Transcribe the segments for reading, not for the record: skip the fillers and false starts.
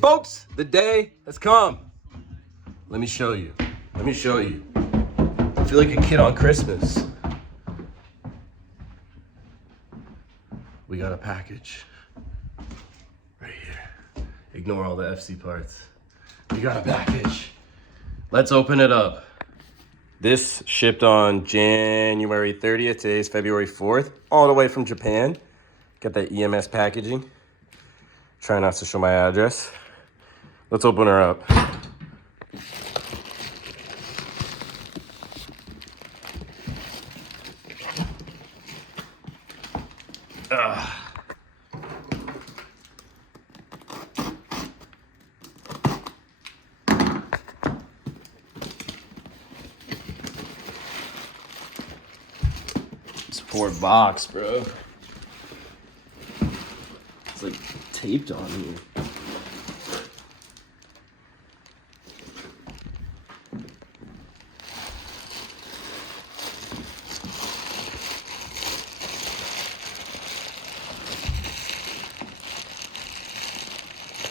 Folks, the day has come. Let me show you. Let me show you. I feel like a kid on Christmas. We got a package right here. Ignore all the FC parts. We got a package. Let's open it up. This shipped on January 30th. Today's February 4th, all the way from Japan. Got that EMS packaging. Try not to show my address. Let's open her up. It's a poor box, bro. It's like taped on here.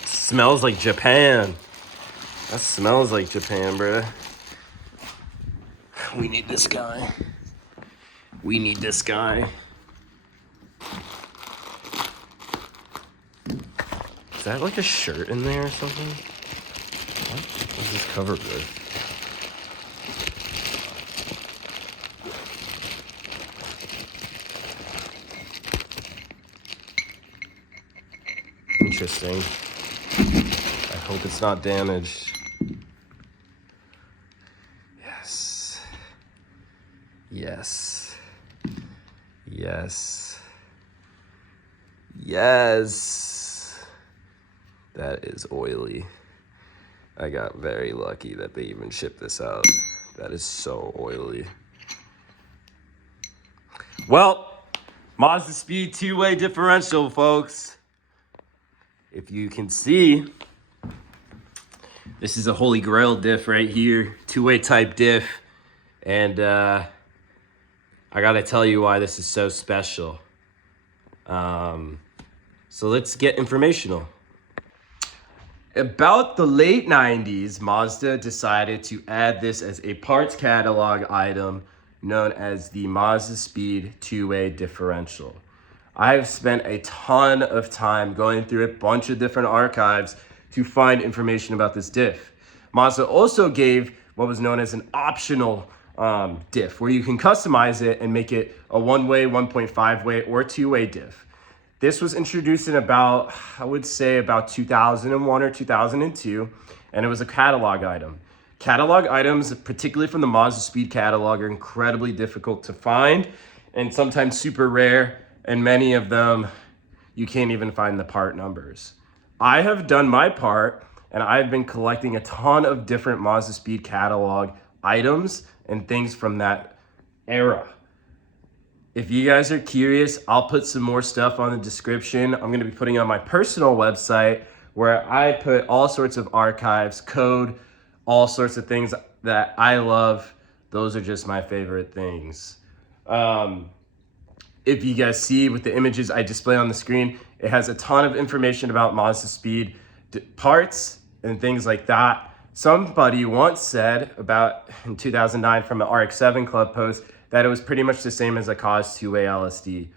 Smells like Japan. That smells like Japan, bro. We need this guy. We need this guy. Is that like a shirt in there or something? What is this covered with? Interesting. I hope it's not damaged. Yes. Yes. Yes. Yes. That is oily. I got very lucky that they even shipped this out. That is so oily. Well, Mazdaspeed two-way differential, folks. If you can see, this is a holy grail diff right here, two-way type diff. And I gotta tell you why this is so special. So let's get informational. About the late 90s, Mazda decided to add this as a parts catalog item known as the Mazdaspeed two-way differential. I've spent a ton of time going through a bunch of different archives to find information about this diff. Mazda also gave what was known as an optional diff, where you can customize it and make it a one-way, 1.5-way, or two-way diff. This was introduced in about, I would say about 2001 or 2002, and it was a catalog item. Catalog items, particularly from the Mazdaspeed catalog, are incredibly difficult to find and sometimes super rare, and many of them, you can't even find the part numbers. I have done my part, and I've been collecting a ton of different Mazdaspeed catalog items and things from that era. If you guys are curious, I'll put some more stuff on the description. I'm gonna be putting it on my personal website where I put all sorts of archives, code, all sorts of things that I love. Those are just my favorite things. If you guys see with the images I display on the screen, it has a ton of information about Mazdaspeed parts and things like that. Somebody once said about in 2009 from an RX7 club post that it was pretty much the same as a cause two-way LSD.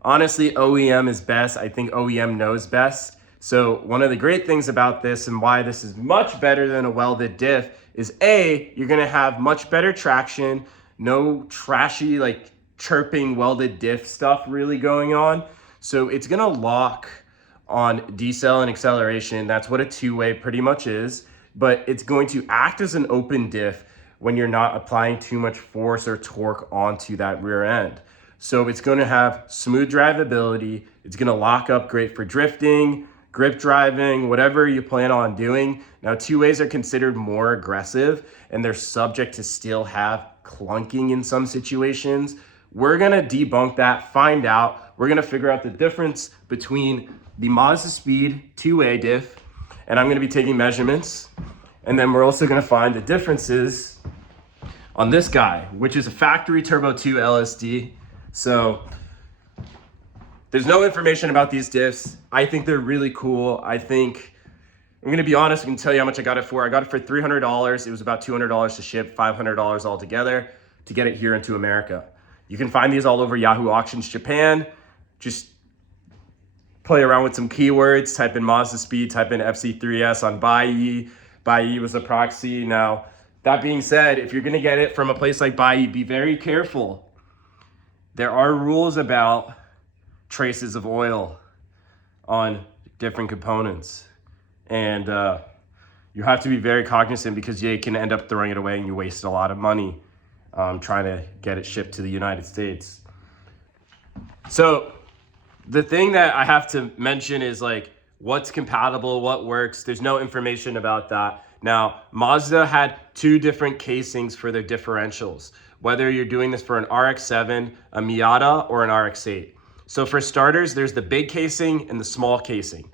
Honestly, OEM is best. I think OEM knows best. So one of the great things about this and why this is much better than a welded diff is A, you're gonna have much better traction, no trashy like chirping welded diff stuff really going on. So it's gonna lock on decel and acceleration. That's what a two-way pretty much is, but it's going to act as an open diff when you're not applying too much force or torque onto that rear end. So it's gonna have smooth drivability. It's gonna lock up great for drifting, grip driving, whatever you plan on doing. Now, two-ways are considered more aggressive and they're subject to still have clunking in some situations. We're gonna debunk that, find out. We're gonna figure out the difference between the Mazdaspeed two-way diff, and I'm gonna be taking measurements. And then we're also gonna find the differences on this guy, which is a factory Turbo 2 LSD. So there's no information about these diffs. I think they're really cool. I think I'm gonna be honest, I can tell you how much I got it for. I got it for $300. It was about $200 to ship, $500 altogether to get it here into America. You can find these all over Yahoo Auctions Japan. Just play around with some keywords, type in Mazdaspeed, type in FC3S on Buyee. Buyee was a proxy. Now, that being said, if you're gonna get it from a place like Buyee, be very careful. There are rules about traces of oil on different components. And you have to be very cognizant because you can end up throwing it away and you waste a lot of money trying to get it shipped to the United States. So the thing that I have to mention is like what's compatible, what works. There's no information about that. Now, Mazda had 2 different casings for their differentials, whether you're doing this for an RX7, a Miata, or an RX8. So for starters, there's the big casing and the small casing.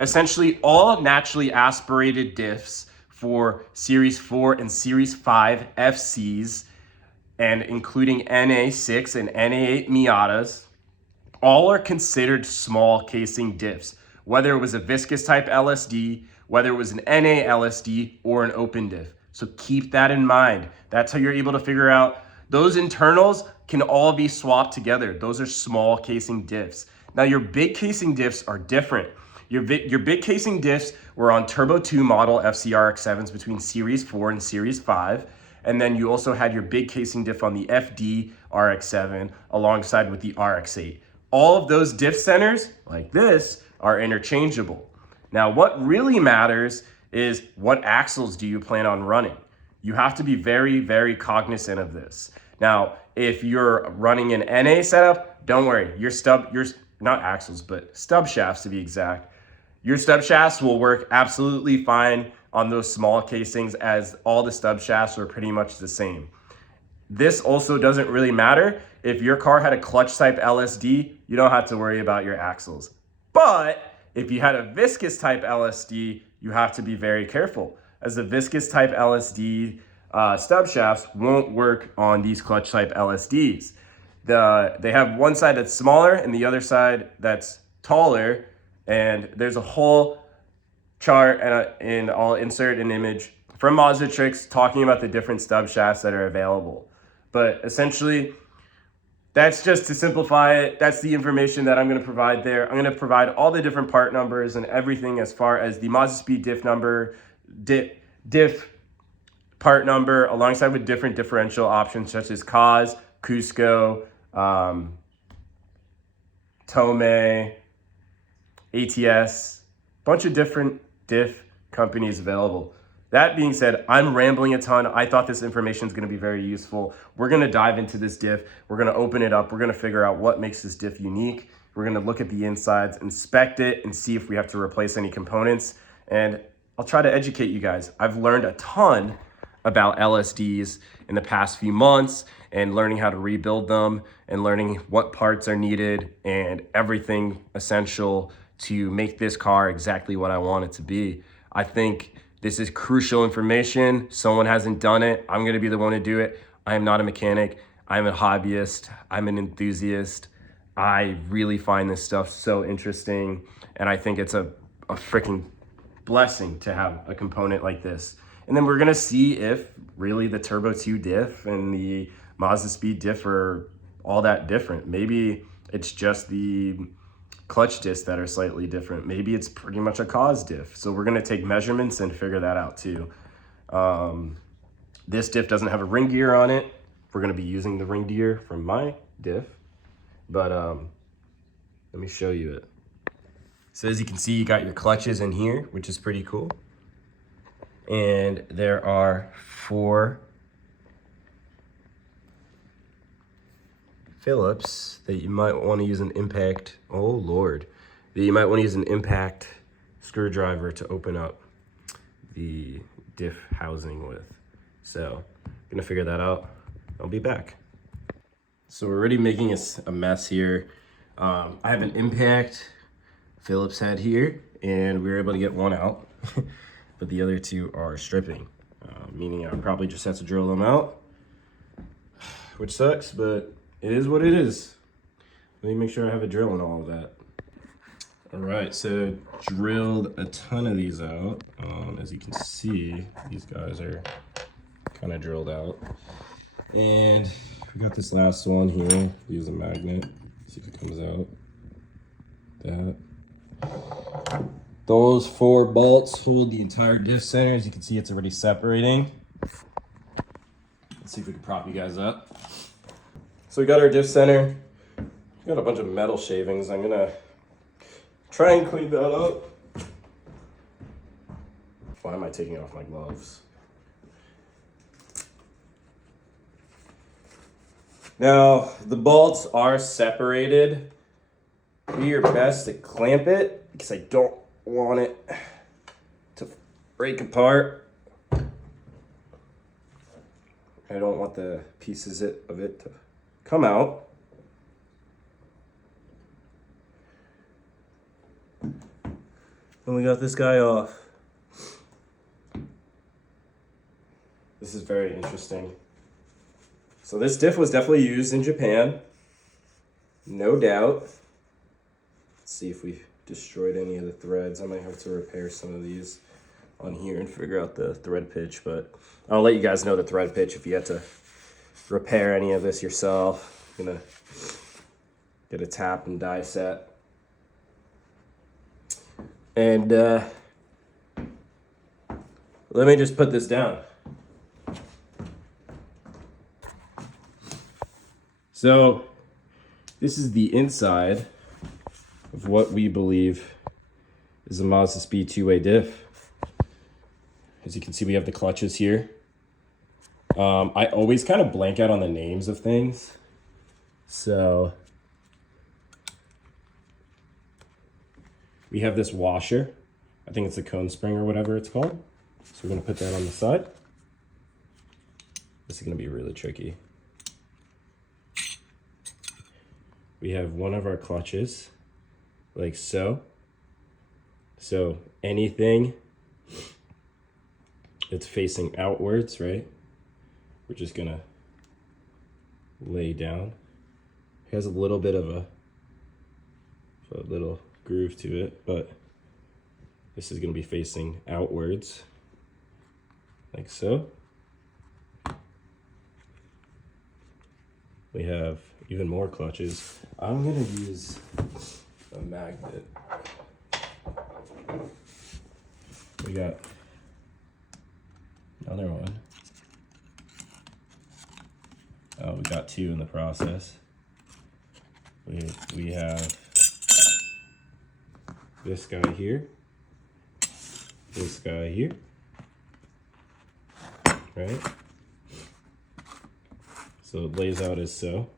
Essentially, all naturally aspirated diffs for Series 4 and Series 5 FCs, and including NA6 and NA8 Miatas, all are considered small casing diffs, whether it was a viscous type LSD, whether it was an NA LSD, or an open diff. So keep that in mind. That's how you're able to figure out those internals can all be swapped together. Those are small casing diffs. Now your big casing diffs are different. Your big casing diffs were on Turbo 2 model FCRX7s between Series 4 and Series 5. And then you also had your big casing diff on the FD RX7 alongside with the RX8. All of those diff centers, like this, are interchangeable. Now, what really matters is what axles do you plan on running? You have to be very, very cognizant of this. Now, if you're running an NA setup, don't worry, your not axles, but stub shafts to be exact. Your stub shafts will work absolutely fine on those small casings as all the stub shafts are pretty much the same. This also doesn't really matter. If your car had a clutch type LSD, you don't have to worry about your axles. But if you had a viscous type LSD, you have to be very careful, as the viscous type LSD stub shafts won't work on these clutch type LSDs. They have one side that's smaller and the other side that's taller, and there's a whole chart and I'll insert an image from Mazda Tricks talking about the different stub shafts that are available. But essentially, that's just to simplify it. That's the information that I'm going to provide there. I'm going to provide all the different part numbers and everything as far as the Mazdaspeed diff number, diff part number, alongside with different differential options such as Kaz, Cusco, Tome, ATS, bunch of different diff companies available. That being said, I'm rambling a ton. I thought this information is going to be very useful. We're going to dive into this diff. We're going to open it up. We're going to figure out what makes this diff unique. We're going to look at the insides, inspect it, and see if we have to replace any components. And I'll try to educate you guys. I've learned a ton about LSDs in the past few months and learning how to rebuild them and learning what parts are needed and everything essential to make this car exactly what I want it to be. I think this is crucial information. Someone hasn't done it. I'm going to be the one to do it. I am not a mechanic. I'm a hobbyist. I'm an enthusiast. I really find this stuff so interesting. And I think it's a freaking blessing to have a component like this. And then we're going to see if really the Turbo 2 diff and the Mazdaspeed diff are all that different. Maybe it's just the clutch discs that are slightly different. Maybe it's pretty much a cause diff. So we're going to take measurements and figure that out too. This diff doesn't have a ring gear on it. We're going to be using the ring gear from my diff, but let me show you it. So as you can see, you got your clutches in here, which is pretty cool. And there are 4 Phillips that you might want to use an impact, oh Lord, that you might want to use an impact screwdriver to open up the diff housing with. So I'm gonna figure that out. I'll be back. So we're already making a mess here. I have an impact Phillips head here, and we were able to get one out, but the other 2 are stripping, meaning I probably just have to drill them out, which sucks, but it is what it is. Let me make sure I have a drill and all of that. All right, so drilled a ton of these out. As you can see, these guys are kind of drilled out. And we got this last one here. Use a magnet, see if it comes out. That. Those 4 bolts hold the entire diff center. As you can see, it's already separating. Let's see if we can prop you guys up. So we got our diff center. We got a bunch of metal shavings. I'm gonna try and clean that up. Why am I taking off my gloves? Now, the bolts are separated. Do your best to clamp it because I don't want it to break apart. I don't want the pieces of it to come out. And we got this guy off. This is very interesting. So this diff was definitely used in Japan, no doubt. Let's see if we destroyed any of the threads. I might have to repair some of these on here and figure out the thread pitch, but I'll let you guys know the thread pitch if you had to repair any of this yourself. I'm gonna get a tap and die set. And let me just put this down. So this is the inside of what we believe is a Mazdaspeed 2-way diff. As you can see, we have the clutches here. I always kind of blank out on the names of things. So we have this washer. I think it's a cone spring or whatever it's called. So we're gonna put that on the side. This is gonna be really tricky. We have one of our clutches, like so. So anything that's facing outwards, right? We're just gonna lay down. It has a little bit of a little groove to it, but this is gonna be facing outwards, like so. We have even more clutches. I'm gonna use a magnet. We got another one. Oh, we got 2 in the process. We have this guy here, this guy here, right? So it lays out as so.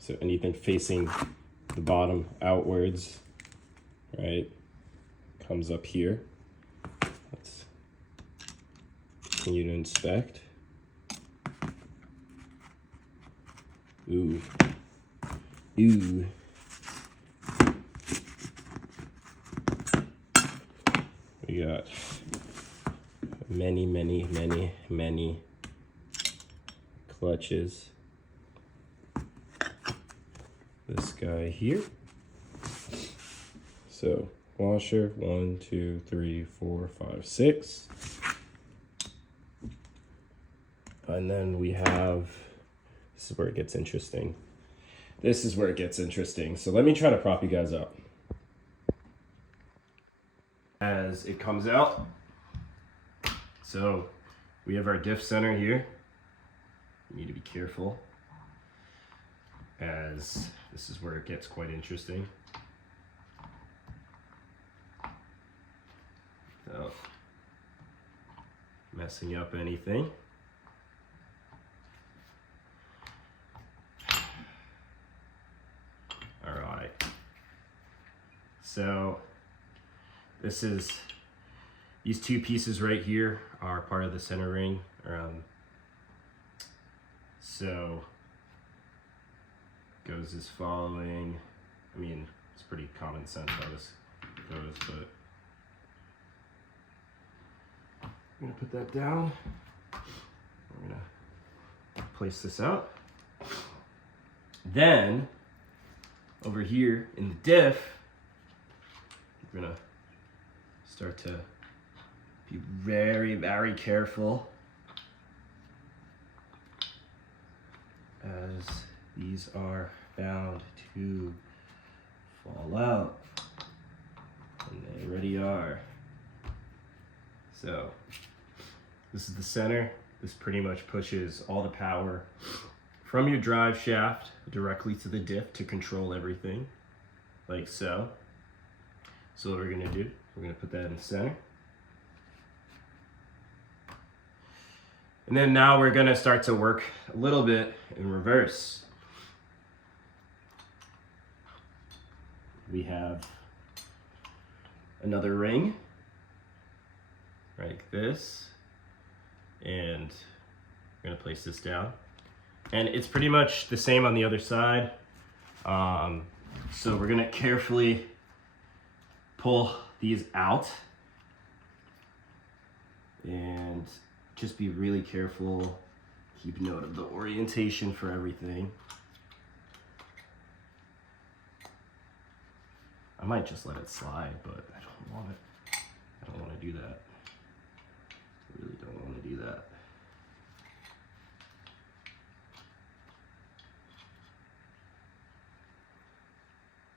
So anything facing the bottom outwards, right, comes up here. Let's continue to inspect. Ooh. Ooh. We got many clutches. This guy here. So washer, 1, 2, 3, 4, 5, 6. And then we have, this is where it gets interesting. This is where it gets interesting. So let me try to prop you guys up. As it comes out. So we have our diff center here. You need to be careful, as this is where it gets quite interesting. Without messing up anything. All right. So this is, these 2 pieces right here are part of the center ring. So goes as following. I mean, it's pretty common sense how this goes, but I'm gonna put that down. We're gonna place this out. Then, over here in the diff, we're gonna start to be very, very careful as these are bound to fall out, and they already are. So this is the center. This pretty much pushes all the power from your drive shaft directly to the diff to control everything, like so. So what we're gonna do, we're gonna put that in the center. And then now we're gonna start to work a little bit in reverse. We have another ring, like this. And we're gonna place this down. And it's pretty much the same on the other side. So we're gonna carefully pull these out and just be really careful. Keep note of the orientation for everything. I might just let it slide, but I don't want it. I don't want to do that. I really don't want to do that.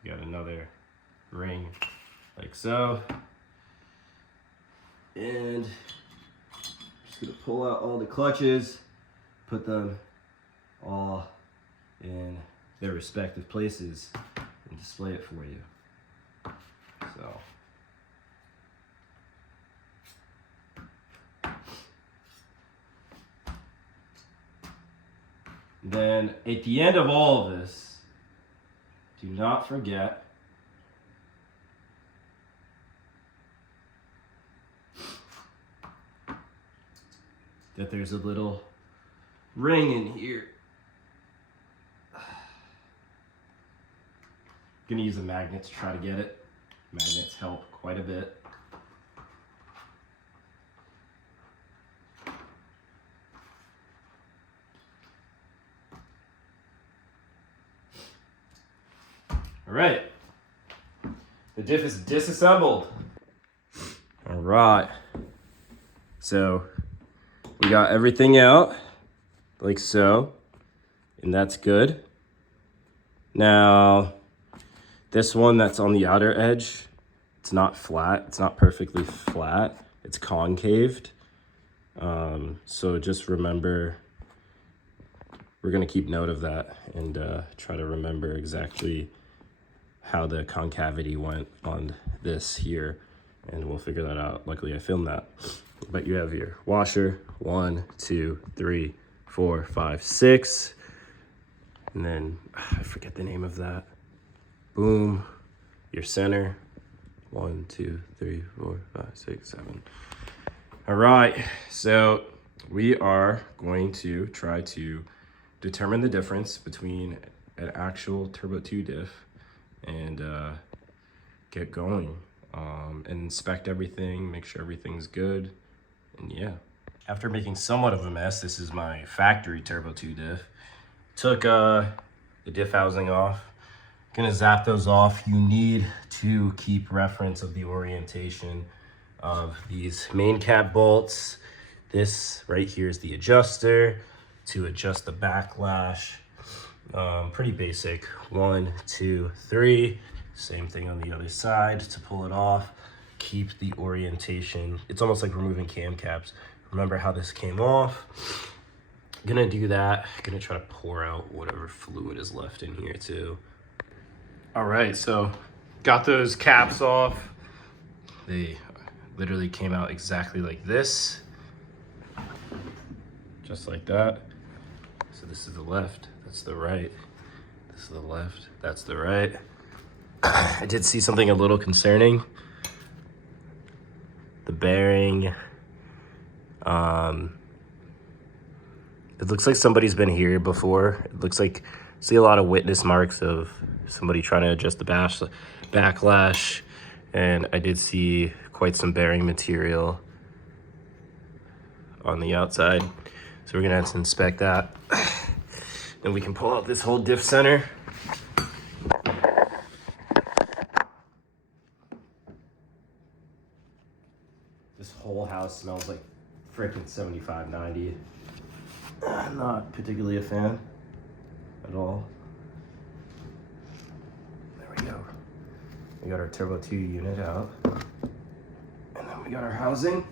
Got another ring like so. And just gonna pull out all the clutches, put them all in their respective places and display it for you. So. Then at the end of all of this, do not forget that there's a little ring in here. I'm gonna use a magnet to try to get it. Magnets help quite a bit. All right, the diff is disassembled. All right, so we got everything out like so, and that's good. Now, this one that's on the outer edge, it's not flat, it's not perfectly flat, it's concaved. So just remember, we're gonna keep note of that and try to remember exactly how the concavity went on this here, and we'll figure that out. Luckily I filmed that. But you have your washer, 1, 2, 3, 4, 5, 6, and then I forget the name of that. Boom, your center, 1, 2, 3, 4, 5, 6, 7. All right, so we are going to try to determine the difference between an actual Turbo 2 diff and get going, and inspect everything, make sure everything's good, and yeah. After making somewhat of a mess, this is my factory Turbo 2 diff. Took the diff housing off. Gonna zap those off. You need to keep reference of the orientation of these main cap bolts. This right here is the adjuster to adjust the backlash. Pretty basic. 1, 2, 3. Same thing on the other side to pull it off. Keep the orientation. It's almost like removing cam caps. Remember how this came off. Gonna do that. Gonna try to pour out whatever fluid is left in here too. All right, so got those caps off. They literally came out exactly like this. Just like that. So this is the left, that's the right. This is the left, that's the right. I did see something a little concerning. The bearing, it looks like somebody's been here before. It looks like, see a lot of witness marks of somebody trying to adjust the backlash. And I did see quite some bearing material on the outside. So we're gonna have to inspect that. And we can pull out this whole diff center. This whole house smells like freaking 7590. I'm not particularly a fan at all. There we go. We got our Turbo 2 unit out. And then we got our housing.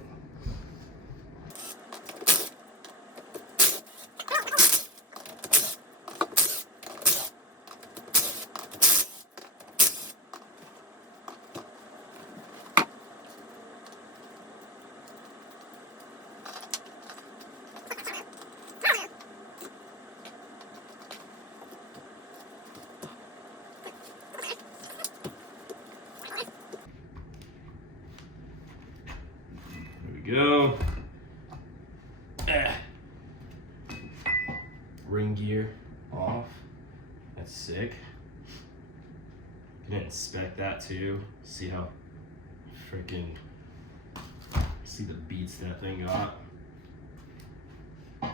Go. Ring gear off. That's sick. Gonna inspect that too. See how freaking, see the beats that thing got. I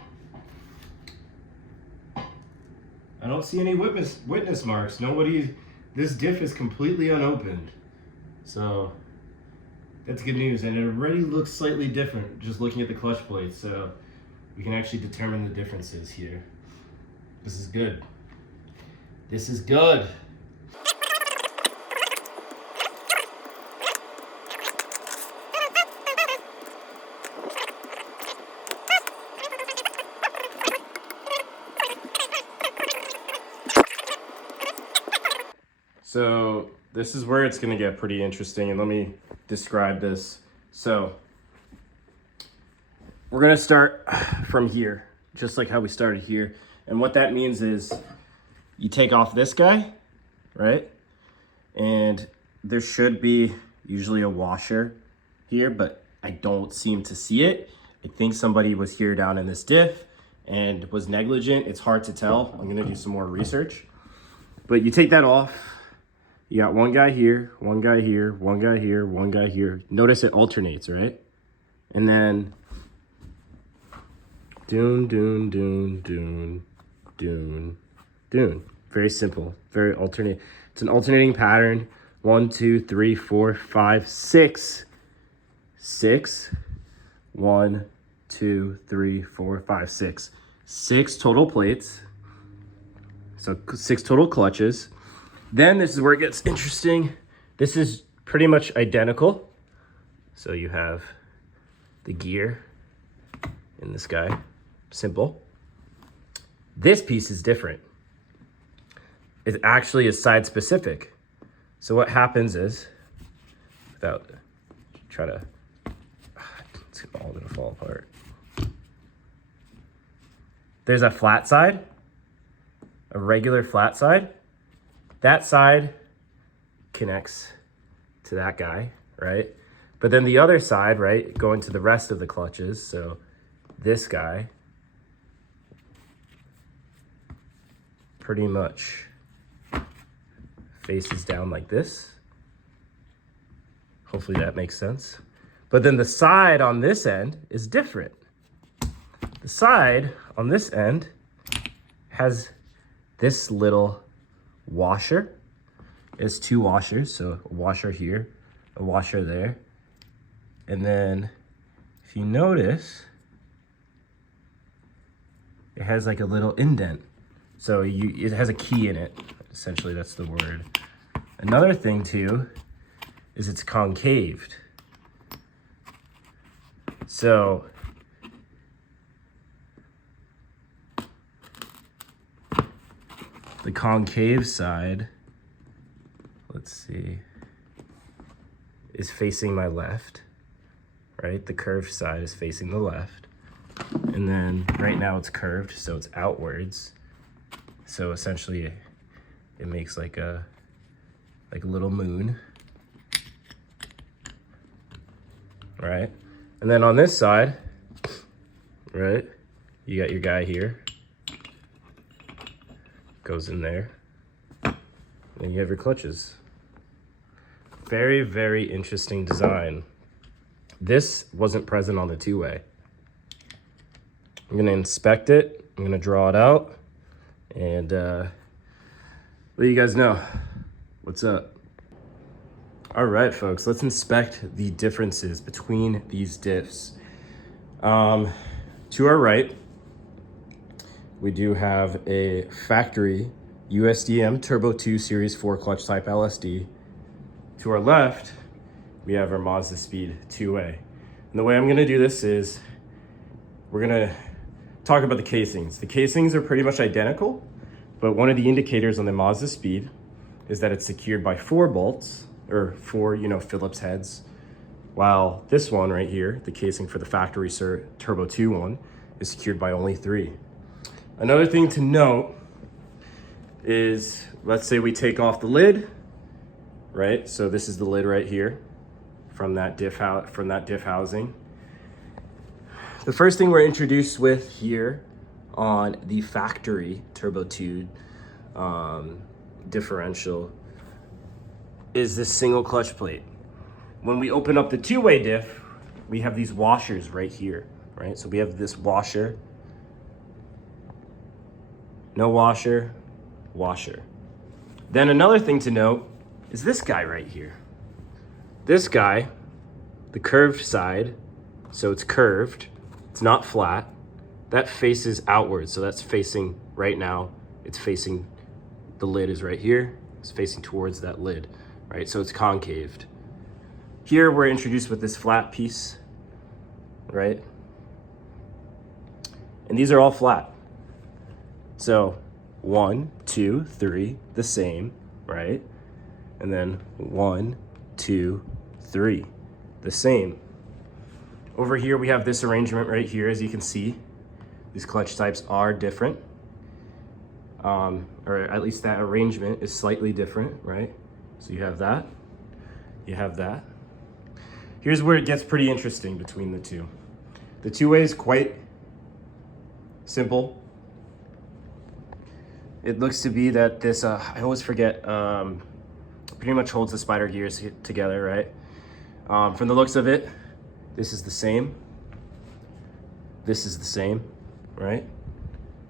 don't see any witness marks. Nobody. This diff is completely unopened. So that's good news, and it already looks slightly different just looking at the clutch plates, so we can actually determine the differences here. This is good. This is good. So this is where it's gonna get pretty interesting, and let me describe this. So we're gonna start from here, just like how we started here. And what that means is you take off this guy, right? And there should be usually a washer here, but I don't seem to see it. I think somebody was here down in this diff and was negligent. It's hard to tell. I'm gonna do some more research. But you take that off. You got one guy here, one guy here, one guy here, one guy here. Notice it alternates, right? And then dune, dune, dune, dune, dune, dune. Very simple, very alternate. It's an alternating pattern. 1, 2, 3, 4, 5, 6. 6. 1, 2, 3, 4, 5, 6. 6 total plates. So 6 total clutches. Then this is where it gets interesting. This is pretty much identical. So you have the gear in this guy, simple. This piece is different. It actually is side specific. So what happens is, without try to, it's all gonna fall apart. There's a flat side, a regular flat side. That side connects to that guy, right? But then the other side, right, going to the rest of the clutches, so this guy pretty much faces down like this. Hopefully that makes sense. But then the side on this end is different. The side on this end has this little washer. It's 2 washers, so a washer here, a washer there. And then if you notice, it has like a little indent. So it has a key in it. Essentially, that's the word. Another thing too is it's concaved. So the concave side, let's see, is facing my left, right? The curved side is facing the left. And then right now it's curved, so it's outwards. So essentially it makes like a little moon, right? And then on this side, right, you got your guy here, goes in there, and you have your clutches. Very, very interesting design. This wasn't present on the 2-way. I'm gonna inspect it, I'm gonna draw it out, and let you guys know what's up. All right, folks, let's inspect the differences between these diffs. To our right, we do have a factory USDM Turbo 2 Series 4 clutch type LSD. To our left, we have our Mazdaspeed 2A. And the way I'm gonna do this is we're gonna talk about the casings. The casings are pretty much identical, but one of the indicators on the Mazdaspeed is that it's secured by 4 bolts, or 4, Phillips heads, while this one right here, the casing for the factory Turbo 2 one, is secured by only 3. Another thing to note is, let's say we take off the lid, right? So this is the lid right here from that diff housing. The first thing we're introduced with here on the factory Turbo 2 differential is this single clutch plate. When we open up the two-way diff, we have these washers right here, right? So we have this washer, no washer, washer. Then another thing to note is this guy right here. This guy, the curved side, so it's curved, it's not flat, that faces outwards. So that's facing right now, it's facing, the lid is right here, it's facing towards that lid, right? So it's concaved. Here we're introduced with this flat piece, right? And these are all flat. So 1, 2, 3, the same, right? And then 1, 2, 3, the same. Over here we have this arrangement right here. As you can see, these clutch types are different. Or at least that arrangement is slightly different, right? So you have that, you have that. Here's where it gets pretty interesting between the two. The two-way is quite simple. It looks to be that this, I always forget, pretty much holds the spider gears together, right? From the looks of it, this is the same. This is the same, right?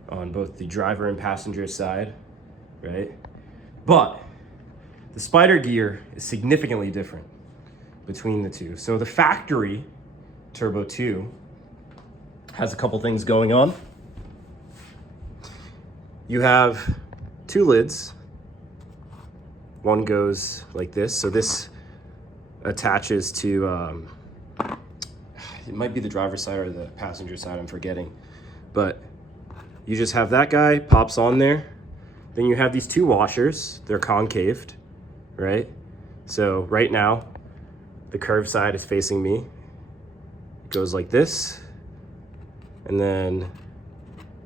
On both the driver and passenger side, right? But the spider gear is significantly different between the two. So the factory Turbo 2 has a couple things going on. You have 2 lids. One goes like this. So this attaches to, it might be the driver's side or the passenger side, I'm forgetting. But you just have that guy, pops on there. Then you have these 2 washers. They're concaved, right? So right now, the curved side is facing me. It goes like this. And then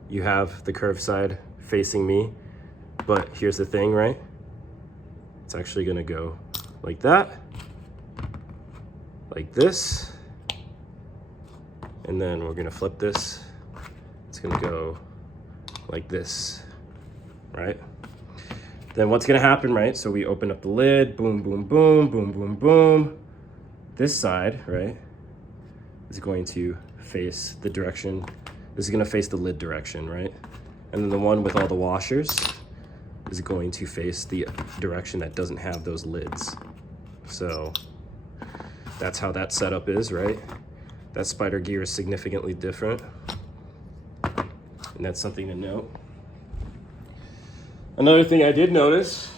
you have the curved side facing me. But here's the thing, right? It's actually gonna go like that, like this. And then we're gonna flip this. It's gonna go like this, right? Then what's gonna happen, right? So we open up the lid, boom, boom, boom, boom, boom, boom. This side, right, is going to face the direction, this is gonna face the lid direction, right? And then the one with all the washers is going to face the direction that doesn't have those lids. So that's how that setup is, right? That spider gear is significantly different. And that's something to note. Another thing I did notice,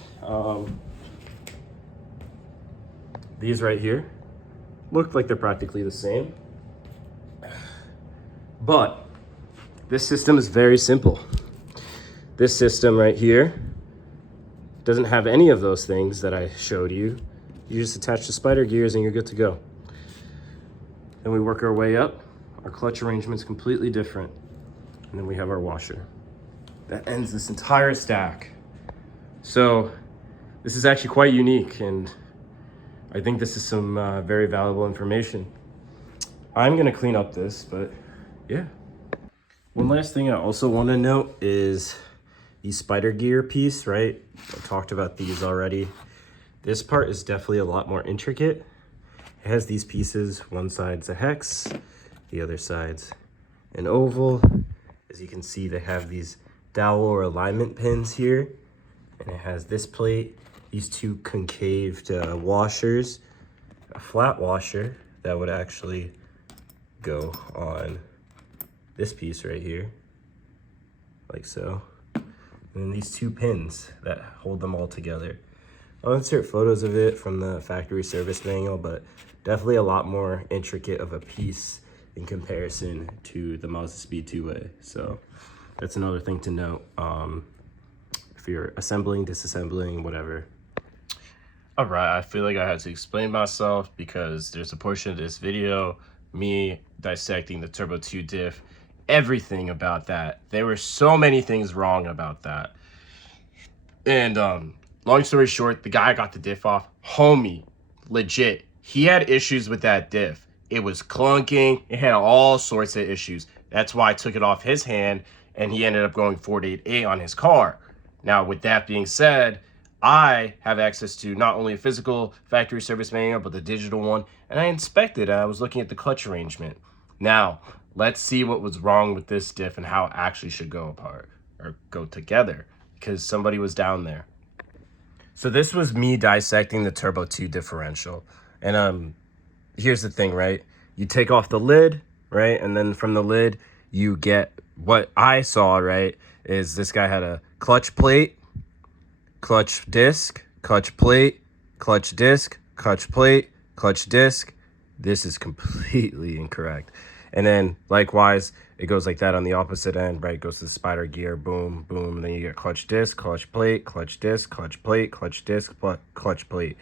these right here look like they're practically the same. But this system is very simple. This system right here doesn't have any of those things that I showed you. You just attach the spider gears and you're good to go. Then we work our way up. Our clutch arrangement's completely different. And then we have our washer. That ends this entire stack. So this is actually quite unique, and I think this is some very valuable information. I'm gonna clean up this, but yeah. One last thing I also want to note is the spider gear piece, right? I talked about these already. This part is definitely a lot more intricate. It has these pieces, one side's a hex, the other side's an oval. As you can see, they have these dowel or alignment pins here, and it has this plate, these two concaved washers, a flat washer that would actually go on this piece right here, like so, and then these two pins that hold them all together. I'll insert photos of it from the factory service manual, but definitely a lot more intricate of a piece in comparison to the Mazdaspeed two-way. So that's another thing to note if you're assembling, disassembling, whatever. All right, I feel like I had to explain myself because there's a portion of this video, me dissecting the Turbo 2 diff, everything about that. There were so many things wrong about that. And long story short, the guy got the diff off. Homie, legit, he had issues with that diff. It was clunking. It had all sorts of issues. That's why I took it off his hand, and he ended up going 488 on his car. Now, with that being said, I have access to not only a physical factory service manual, but the digital one, and I inspected it. I was looking at the clutch arrangement. Now, let's see what was wrong with this diff and how it actually should go apart or go together, because somebody was down there. So this was me dissecting the Turbo 2 differential. And here's the thing, right? You take off the lid, right? And then from the lid, you get what I saw, right? Is this guy had a clutch plate, clutch disc, clutch plate, clutch disc, clutch plate, clutch disc. This is completely incorrect. And then likewise, it goes like that on the opposite end, right? It goes to the spider gear, boom, boom. And then you get clutch disc, clutch plate, clutch disc, clutch plate, clutch disc, clutch plate.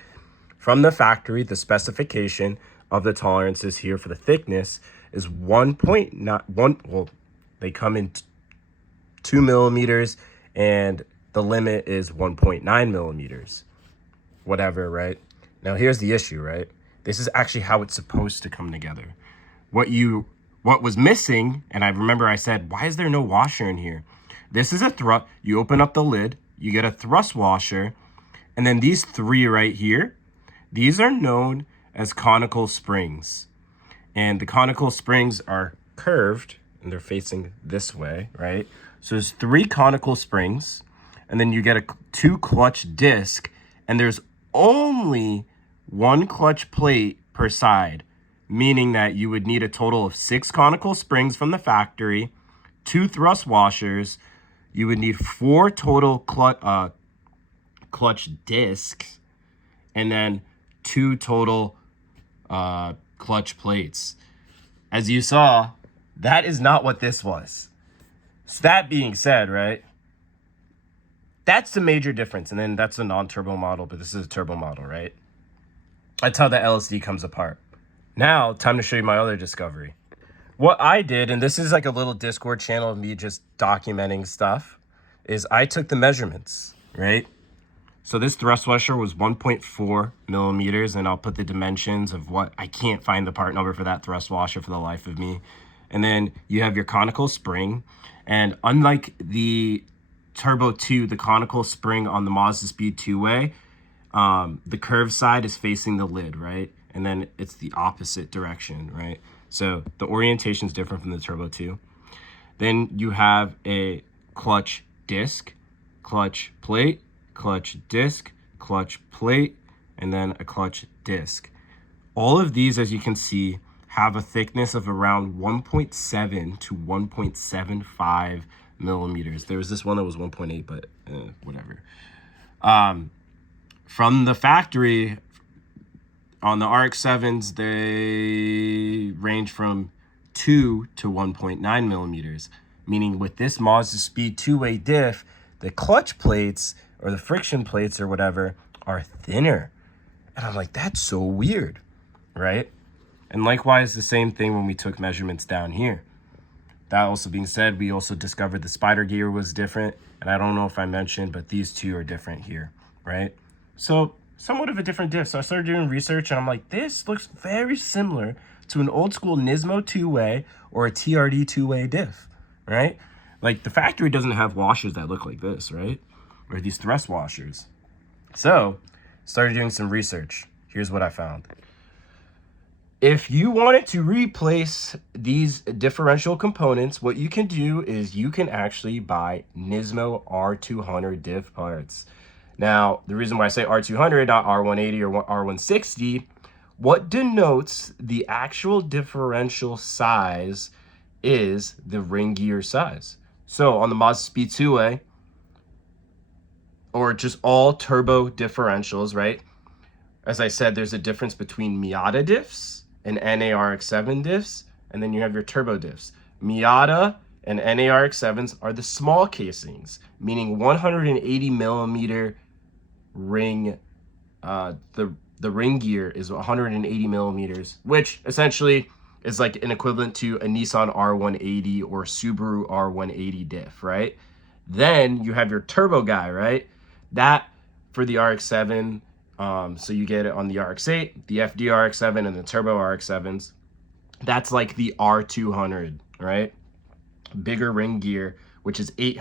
From the factory, the specification of the tolerances here for the thickness is 1.1. Well, they come in 2 millimeters, and the limit is 1.9 millimeters. Whatever, right? Now, here's the issue, right? This is actually how it's supposed to come together. What was missing, and I remember I said, why is there no washer in here? This is a thrust. You open up the lid, you get a thrust washer, and then these three right here, these are known as conical springs. And the conical springs are curved, and they're facing this way, right? So there's 3 conical springs, and then you get a 2 clutch disc, and there's only 1 clutch plate per side, meaning that you would need a total of 6 conical springs from the factory, 2 thrust washers. You would need 4 total clutch discs, and then 2 total clutch plates. As you saw, that is not what this was. So that being said, right, that's the major difference. And then that's a non-turbo model, but this is a turbo model, right? That's how the LSD comes apart. Now, time to show you my other discovery. What I did, and this is like a little Discord channel of me just documenting stuff, is I took the measurements, right? So this thrust washer was 1.4 millimeters, and I'll put the dimensions of what, I can't find the part number for that thrust washer for the life of me. And then you have your conical spring, and unlike the Turbo 2, the conical spring on the Mazdaspeed two-way, the curved side is facing the lid, right? And then it's the opposite direction, right? So the orientation is different from the Turbo 2. Then you have a clutch disc, clutch plate, clutch disc, clutch plate, and then a clutch disc. All of these, as you can see, have a thickness of around 1.7 to 1.75 millimeters. There was this one that was 1.8, but whatever. From the factory, on the RX7s, they range from 2 to 1.9 millimeters, meaning with this Mazdaspeed two-way diff, the clutch plates or the friction plates or whatever are thinner. And I'm like, that's so weird, right? And likewise, the same thing when we took measurements down here. That also being said, we also discovered the spider gear was different. And I don't know if I mentioned, but these two are different here, right? So somewhat of a different diff. So I started doing research, and I'm like, this looks very similar to an old school Nismo two-way or a TRD two-way diff, right? Like the factory doesn't have washers that look like this, right? Or these thrust washers. So started doing some research. Here's what I found. If you wanted to replace these differential components, what you can do is you can actually buy Nismo R200 diff parts. Now, the reason why I say R200, not R180 or R160, what denotes the actual differential size is the ring gear size. So on the Mazdaspeed 2A, or just all turbo differentials, right? As I said, there's a difference between Miata diffs and NA RX7 diffs, and then you have your turbo diffs. Miata and NA RX7s are the small casings, meaning 180 millimeter ring. The ring gear is 180 millimeters, which essentially is like an equivalent to a Nissan R180 or Subaru R180 diff, right? Then you have your turbo guy, right? That for the RX7. So you get it on the RX8, the FD RX7, and the turbo RX7s. That's like the R200, right? Bigger ring gear, which is 8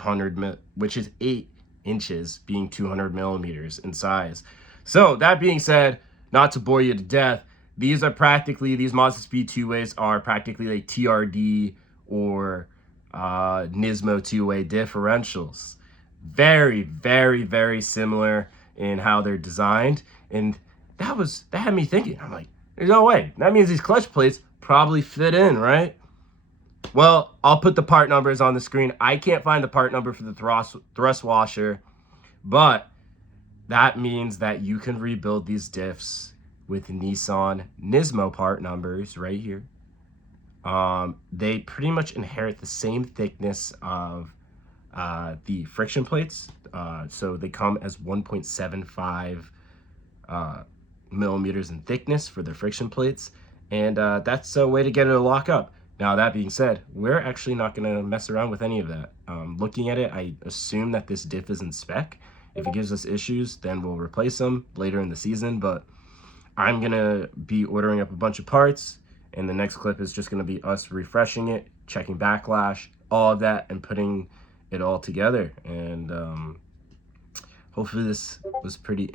inches, being 200 millimeters in size. So that being said, not to bore you to death, these Mazdaspeed 2-ways are practically like TRD or Nismo 2-way differentials. Very, very, very similar in how they're designed. And that had me thinking. I'm like, there's no way. That means these clutch plates probably fit in, right? Well, I'll put the part numbers on the screen. I can't find the part number for the thrust washer, but that means that you can rebuild these diffs with Nissan Nismo part numbers right here. They pretty much inherit the same thickness of the friction plates. So they come as 1.75 millimeters in thickness for the friction plates. And that's a way to get it to lock up. Now, that being said, we're actually not going to mess around with any of that. Looking at it, I assume that this diff is in spec. If it gives us issues, then we'll replace them later in the season. But I'm going to be ordering up a bunch of parts. And the next clip is just going to be us refreshing it, checking Backlash, all of that, and putting it all together. And hopefully this was pretty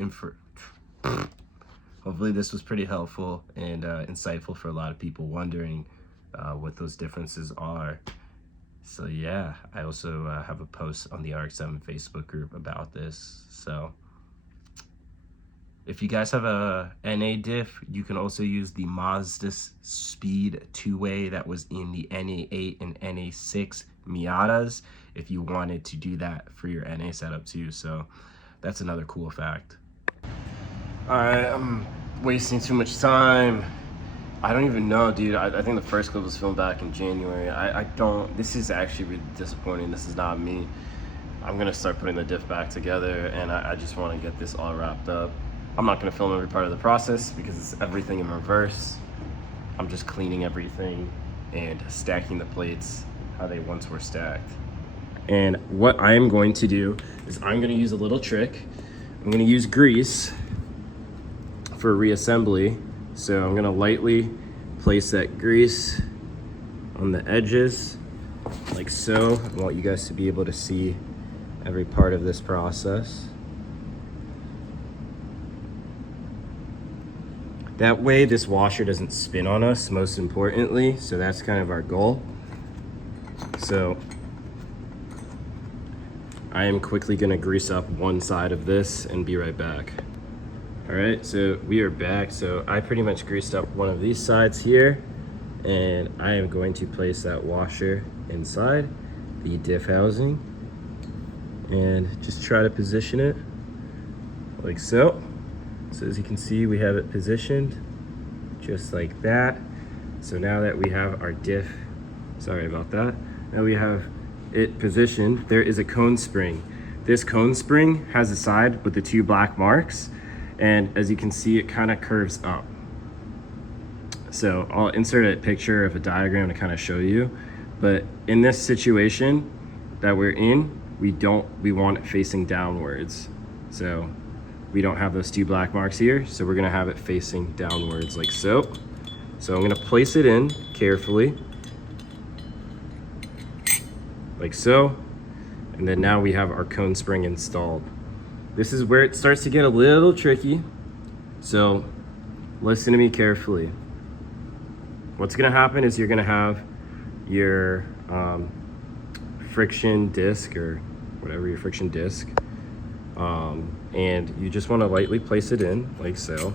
helpful and insightful for a lot of people wondering what those differences are. So yeah, I also have a post on the RX7 Facebook group about this. So if you guys have a NA diff, you can also use the Mazdaspeed 2-way that was in the NA8 and NA6 Miatas if you wanted to do that for your NA setup too. So that's another cool fact. All right, I'm wasting too much time. I don't even know, dude. I think the first clip was filmed back in January. This is actually really disappointing. This is not me. I'm gonna start putting the diff back together, and I just wanna get this all wrapped up. I'm not gonna film every part of the process because it's everything in reverse. I'm just cleaning everything and stacking the plates how they once were stacked. And what I am going to do is I'm gonna use a little trick. I'm gonna use grease for reassembly. So I'm gonna lightly place that grease on the edges like so. I want you guys to be able to see every part of this process. That way this washer doesn't spin on us, most importantly. So that's kind of our goal. So I am quickly gonna grease up one side of this and be right back. All right, so we are back. So I pretty much greased up one of these sides here, and I am going to place that washer inside the diff housing and just try to position it like so. So as you can see, we have it positioned just like that. So now that we have our diff, sorry about that. Now we have it positioned, there is a cone spring. This cone spring has a side with the two black marks. And as you can see, it kind of curves up. So I'll insert a picture of a diagram to kind of show you. But in this situation that we're in, we want it facing downwards. So we don't have those two black marks here. So we're gonna have it facing downwards like so. So I'm gonna place it in carefully, like so. And then now we have our cone spring installed. This is where it starts to get a little tricky, so listen to me carefully. what's gonna happen is you're gonna have your friction disc, or whatever, your friction disc, and you just want to lightly place it in like so.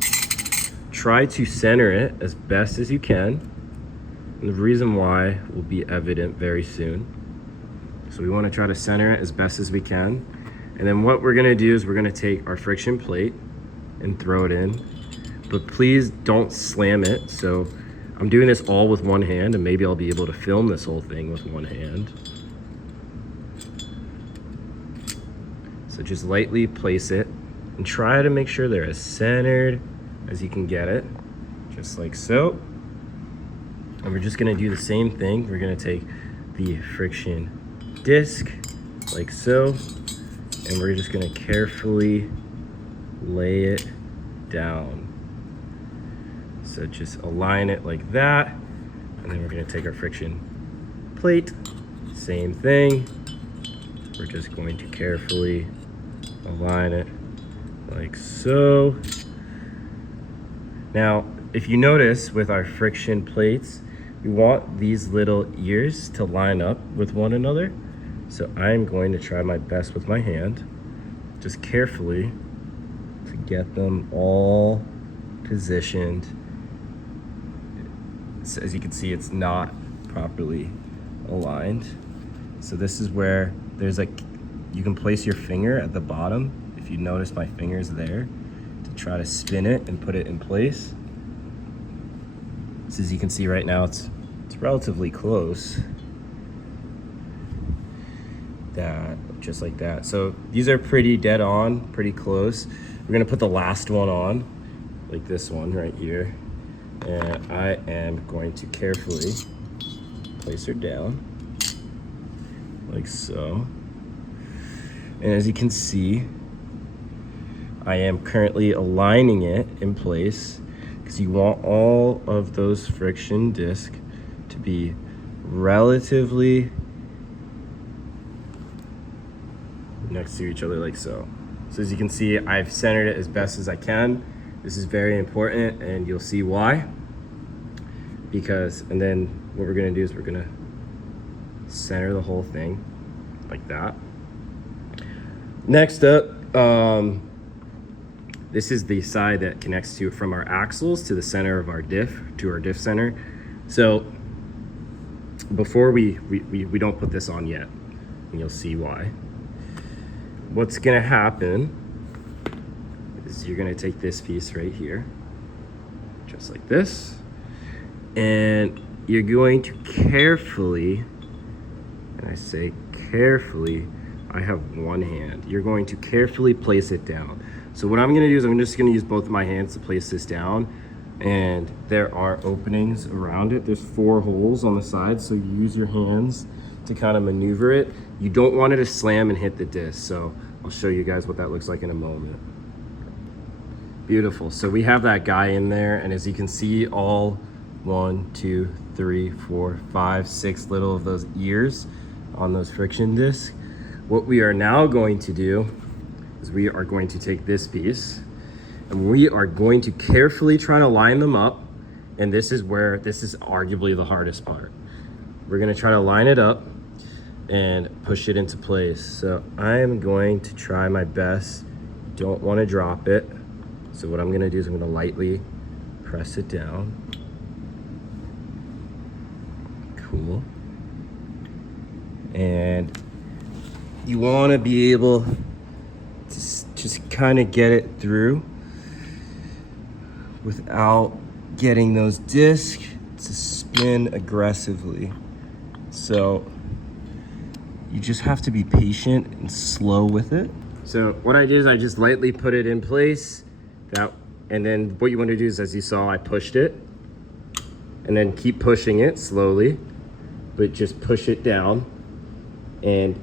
Try to center it as best as you can, and the reason why will be evident very soon. So we want to try to center it as best as we can, and then what we're going to do is we're going to take our friction plate and throw it in, but please don't slam it. So I'm doing this all with one hand, and maybe I'll be able to film this whole thing with one hand. So just lightly place it and try to make sure they're as centered as you can get it, just like so. And we're just gonna do the same thing. We're gonna take the friction disc like so, and we're just gonna carefully lay it down. So just align it like that, and then we're gonna take our friction plate, same thing. We're just going to carefully align it like so. Now, if you notice with our friction plates, we want these little ears to line up with one another. So I'm going to try my best with my hand, just carefully, to get them all positioned. So as you can see, it's not properly aligned. So this is where there's like, you can place your finger at the bottom, if you notice my finger's there, to try to spin it and put it in place. So as you can see right now, it's relatively close. That, just like that. So these are pretty dead on, pretty close. We're gonna put the last one on, like this one right here. And I am going to carefully place her down, like so. And as you can see, I am currently aligning it in place, because you want all of those friction discs to be relatively next to each other like so. So as you can see, I've centered it as best as I can. This is very important, and you'll see why. And then what we're gonna do is we're gonna center the whole thing like that. Next up, this is the side that connects to from our axles to the center of our diff, to our diff center. So before we don't put this on yet, and you'll see why. What's gonna happen is you're gonna take this piece right here, just like this, and you're going to carefully, and I say carefully, I have one hand. You're going to carefully place it down. So what I'm gonna do is I'm just gonna use both of my hands to place this down, and there are openings around it. There's 4 holes on the side, so you use your hands to kind of maneuver it. You don't want it to slam and hit the disc, so I'll show you guys what that looks like in a moment. Beautiful, so we have that guy in there, and as you can see, all 1, 2, 3, 4, 5, 6 little of those ears on those friction discs. What we are now going to do is we are going to take this piece, and we are going to carefully try to line them up. And this is arguably the hardest part. We're gonna try to line it up and push it into place. So I am going to try my best. Don't wanna drop it. So what I'm gonna do is I'm gonna lightly press it down. Cool. And you wanna be able to just kind of get it through without getting those discs to spin aggressively. So you just have to be patient and slow with it. So what I did is I just lightly put it in place, and then what you want to do is, as you saw, I pushed it, and then keep pushing it slowly, but just push it down. And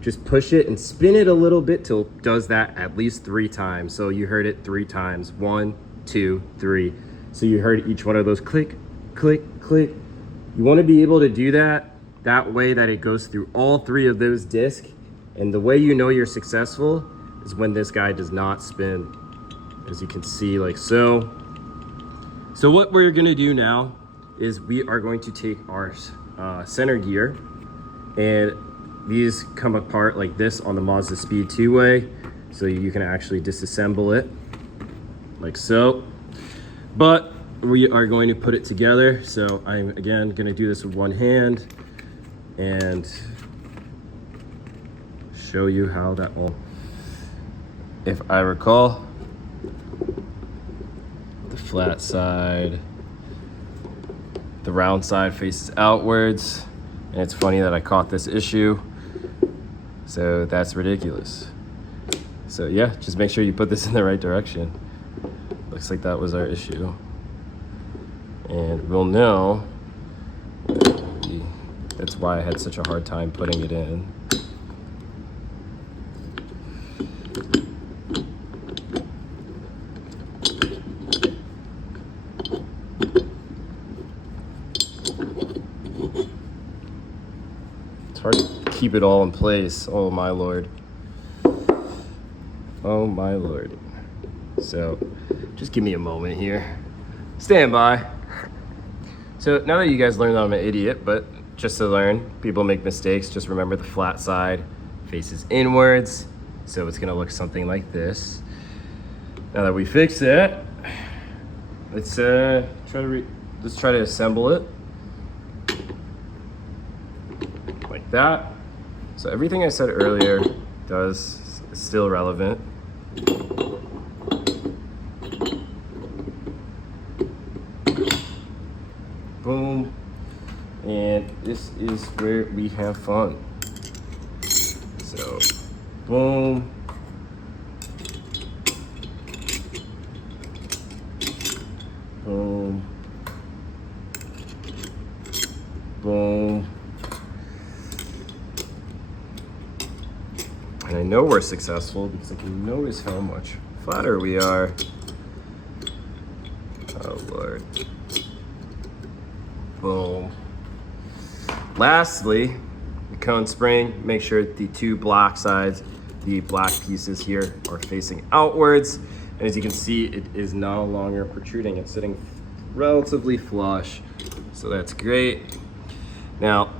just push it and spin it a little bit till it does that at least 3 times. So you heard it 3 times, 1, 2, 3. So you heard each one of those click, click, click. You want to be able to do that way that it goes through all 3 of those discs. And the way you know you're successful is when this guy does not spin, as you can see, like so. So what we're gonna do now is we are going to take our center gear, and these come apart like this on the Mazdaspeed two-way, so you can actually disassemble it like so. But we are going to put it together. So I'm again gonna do this with one hand and show you how that all, if I recall, the flat side, the round side faces outwards. And it's funny that I caught this issue. So that's ridiculous. So yeah, just make sure you put this in the right direction. Looks like that was our issue. And we'll know, that's why I had such a hard time putting it in. It's hard to keep it all in place. Oh my Lord. Oh my Lord. So just give me a moment here. Stand by. So now that you guys learned that I'm an idiot, but just to learn, people make mistakes. Just remember the flat side faces inwards. So it's gonna look something like this. Now that we fixed it, let's try to assemble it like that. So everything I said earlier is still relevant. Boom. And this is where we have fun. So, boom. Boom. Boom. And I know we're successful because I can notice how much flatter we are. Oh Lord. Boom. Lastly, the cone spring, make sure the two black sides, the black pieces here, are facing outwards. And as you can see, it is no longer protruding. It's sitting relatively flush. So that's great. Now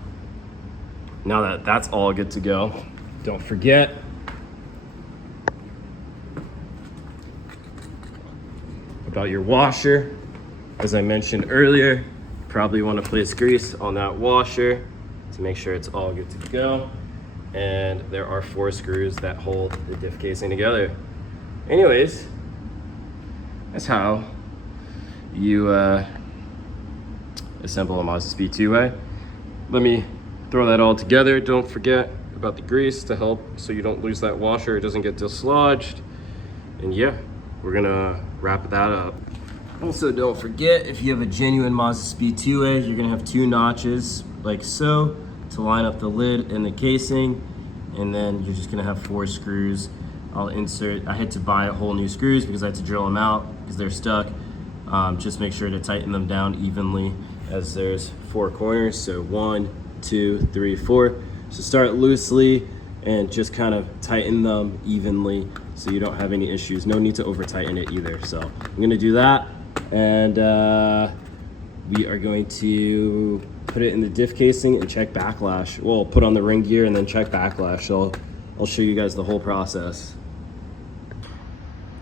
that that's all good to go, don't forget about your washer. As I mentioned earlier, probably want to place grease on that washer to make sure it's all good to go. And there are 4 screws that hold the diff casing together. Anyways, that's how you assemble a Mazdaspeed two-way. Let me throw that all together. Don't forget about the grease to help so you don't lose that washer, it doesn't get dislodged. And yeah, we're gonna wrap that up. Also, don't forget, if you have a genuine Mazdaspeed two-way, you're gonna have 2 notches like so to line up the lid and the casing, and then you're just gonna have 4 screws. I had to buy whole new screws because I had to drill them out because they're stuck. Just make sure to tighten them down evenly, as there's 4 corners. So 1, 2, 3, 4. So start loosely and just kind of tighten them evenly so you don't have any issues. No need to over tighten it either. So I'm gonna do that, and we are going to put it in the diff casing and check backlash. We'll put on the ring gear and then check backlash. So I'll show you guys the whole process.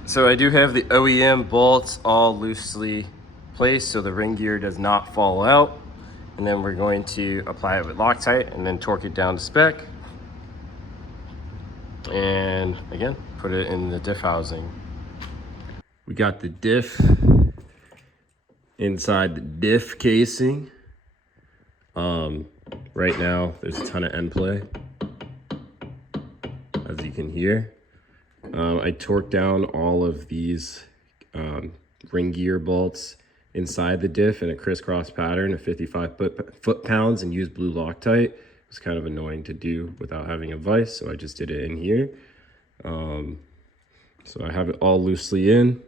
So I do have the OEM bolts all loosely placed so the ring gear does not fall out. And then we're going to apply it with Loctite and then torque it down to spec. And again, put it in the diff housing. We got the diff inside the diff casing. Right now, there's a ton of end play, as you can hear. I torqued down all of these ring gear bolts inside the diff in a crisscross pattern of 55 foot-pounds and used blue Loctite. It was kind of annoying to do without having a vise, so I just did it in here. So I have it all loosely in,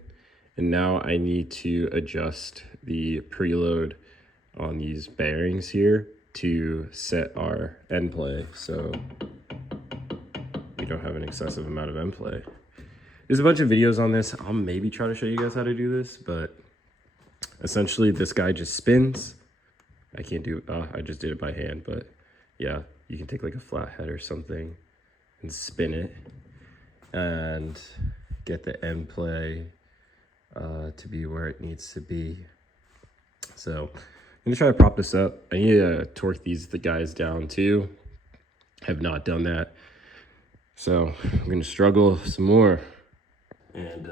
and now I need to adjust the preload on these bearings here to set our end play so we don't have an excessive amount of end play. There's a bunch of videos on this. I'll maybe try to show you guys how to do this, but essentially this guy just spins. I can't do, I just did it by hand, but yeah, you can take like a flathead or something and spin it and get the end play to be where it needs to be. So I'm gonna try to prop this up. I need to torque these guys down too. Have not done that. So I'm gonna struggle some more. And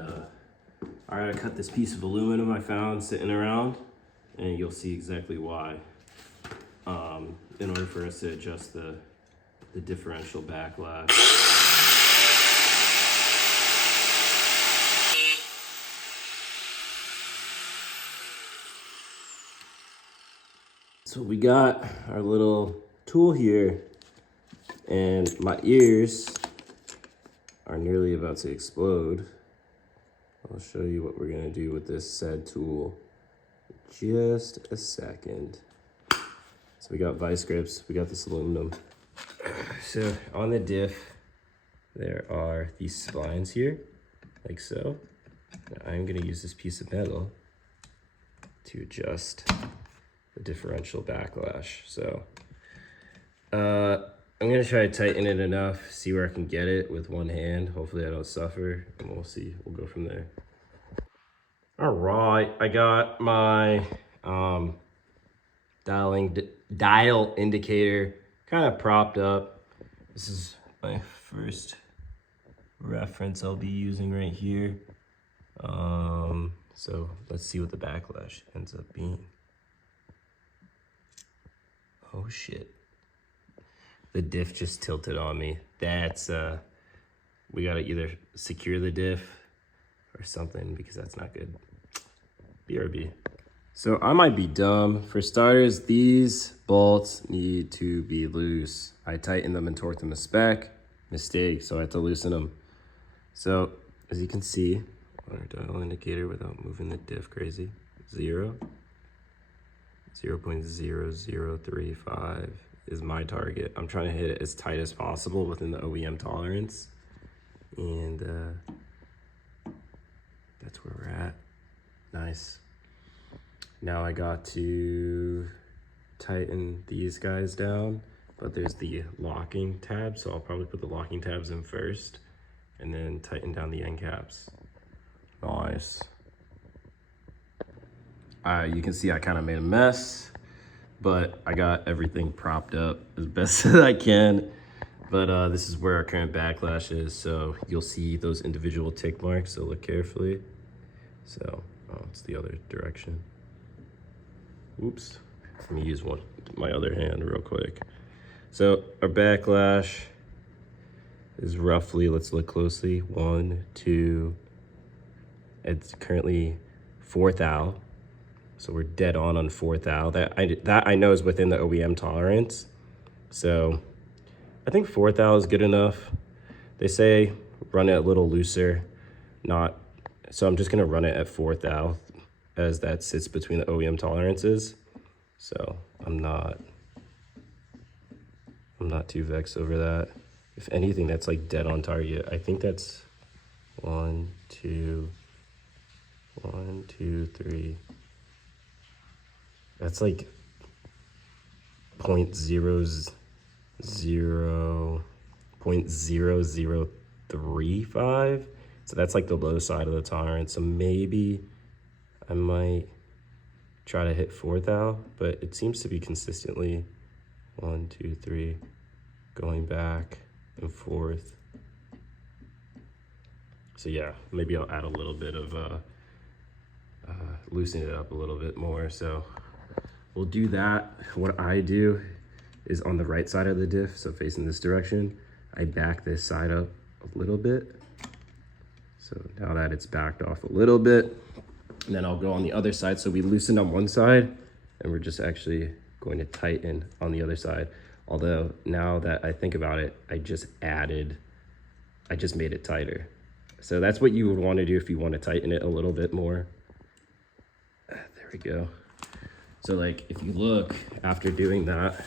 all right, I cut this piece of aluminum I found sitting around, and you'll see exactly why. In order for us to adjust the differential backlash. So we got our little tool here, and my ears are nearly about to explode. I'll show you what we're gonna do with this said tool in just a second. So we got vice grips, we got this aluminum. So on the diff, there are these splines here, like so. Now I'm gonna use this piece of metal to adjust the differential backlash. So I'm gonna try to tighten it enough, see where I can get it with one hand. Hopefully I don't suffer, and we'll see, we'll go from there. All right, I got my dial indicator kind of propped up. This is my first reference I'll be using right here. So let's see what the backlash ends up being. Oh shit. The diff just tilted on me. That's, we gotta either secure the diff or something, because that's not good. BRB. So I might be dumb. For starters, these bolts need to be loose. I tightened them and torqued them a spec. Mistake, so I had to loosen them. So as you can see on our dial indicator, without moving the diff crazy, 0.0035 is my target. I'm trying to hit it as tight as possible within the OEM tolerance. And that's where we're at. Nice. Now I got to tighten these guys down, but there's the locking tab, so I'll probably put the locking tabs in first and then tighten down the end caps. Nice. You can see I kind of made a mess, but I got everything propped up as best as I can. But this is where our current backlash is, so you'll see those individual tick marks, so look carefully. So, oh, it's the other direction. Oops, let me use my other hand real quick. So our backlash is roughly, let's look closely, 1, 2, it's currently 4 thou. So we're dead on 4 thou. That I know is within the OEM tolerance. So I think 4 thou is good enough. They say run it a little looser, so I'm just gonna run it at 4 thou, as that sits between the OEM tolerances. So I'm not too vexed over that. If anything, that's like dead on target. I think that's 1, 2, 3. That's like 0.0035. So that's like the low side of the tolerance. So maybe I might try to hit 4 thou, but it seems to be consistently 1, 2, 3, going back and forth. So yeah, maybe I'll add a little bit of loosen it up a little bit more. So we'll do that. What I do is on the right side of the diff, so facing this direction, I back this side up a little bit. So now that it's backed off a little bit, and then I'll go on the other side. So we loosened on one side, and we're just actually going to tighten on the other side. Although now that I think about it, I just made it tighter. So that's what you would want to do if you want to tighten it a little bit more. There we go. So like, if you look, after doing that,